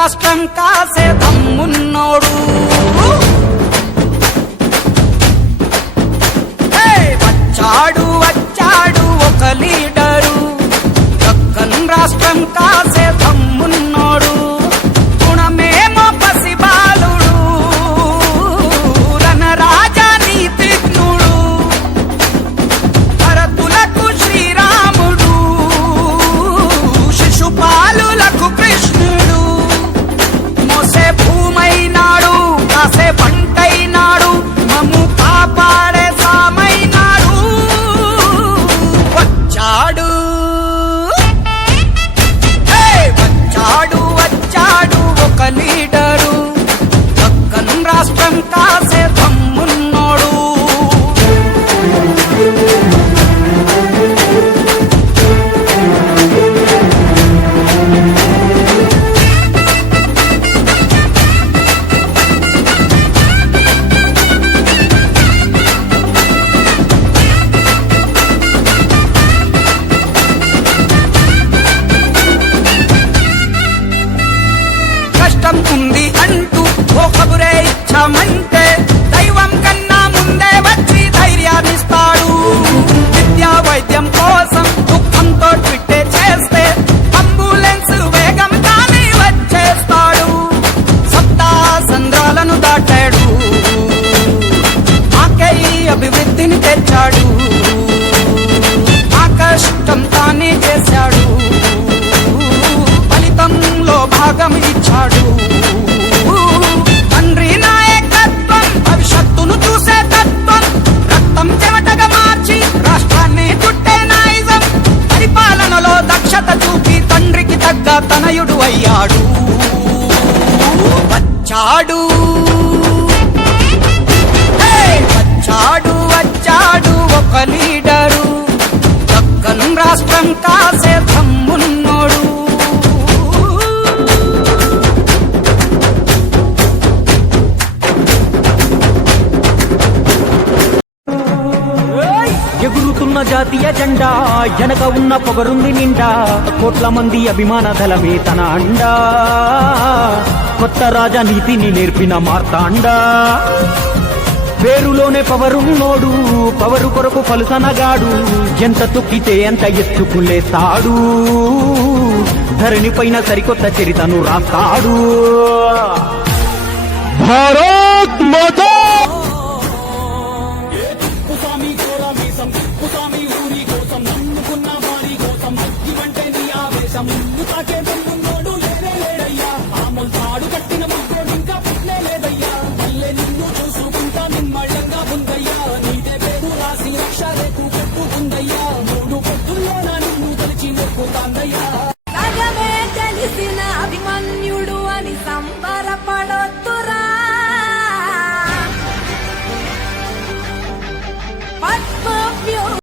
రాష్ట్రం కాసే దమ్మున్నోడు వచ్చాడు వచ్చాడు ఒక లీడరు దక్కన్ రాష్ట్రం కాసే దమ్మున్నోడు గుణమేమో పసిబాలుడు రణరాజా నీతిజ్ఞుడు భరతులకు శ్రీరాముడు శిశుపాలులకు కృష్ణుడు మోసే భూమైనాడు కాసే పంటైనాడు మమ్ము కాపాడే సామైనాడు వచ్చాడు వచ్చాడు వచ్చాడు ఒక లీడరు దక్కన్ రాష్ట్రం కాసే దమ్మున్నోడు కష్టం ఉంది అంటూ ఓ కబురే ఇచ్చామంటే దైవం కన్నా ముందే వచ్చి ధైర్యాన్నిస్తాడు విద్యా వైద్యం కోసం దుఃఖంతో ట్విట్టే చేస్తే అంబులెన్స్ వేగం కానీ వచ్చేస్తాడు సప్తా సంద్రాలను దాటాడు మాకై అభివృద్ధిని తెచ్చాడు మా కష్టం తానే చేశాడు ఫలితంలో భాగం ఇచ్చాడు తండ్రి నాయకత్వం భవిష్యత్తును చూసే తత్వం రక్తం చెమటగా మార్చి రాష్ట్రాన్ని చుట్టే నాయిజం పరిపాలనలో దక్షత చూపి తండ్రికి తగ్గ తనయుడు అయ్యాడు వచ్చాడు వచ్చాడు వచ్చాడు ఒక లీడరు దక్కన్ రాష్ట్రం కాసే దమ్మున్నోడు ఎగురుతున్న జాతీయ జెండా వెనక ఉన్న పొగరుంది నిండా కోట్ల మంది అభిమాన దళమే తన అండా కొత్త రాజనీతిని నేర్పిన మార్తాండా పేరులోనే పవరున్నోడు పవరు కొరకు పలుసనగాడు ఎంత తొక్కితే ఎంత ఎత్తుకులేస్తాడు ధరణి పైన సరికొత్త చరితను రాస్తాడు భారత్ మాతా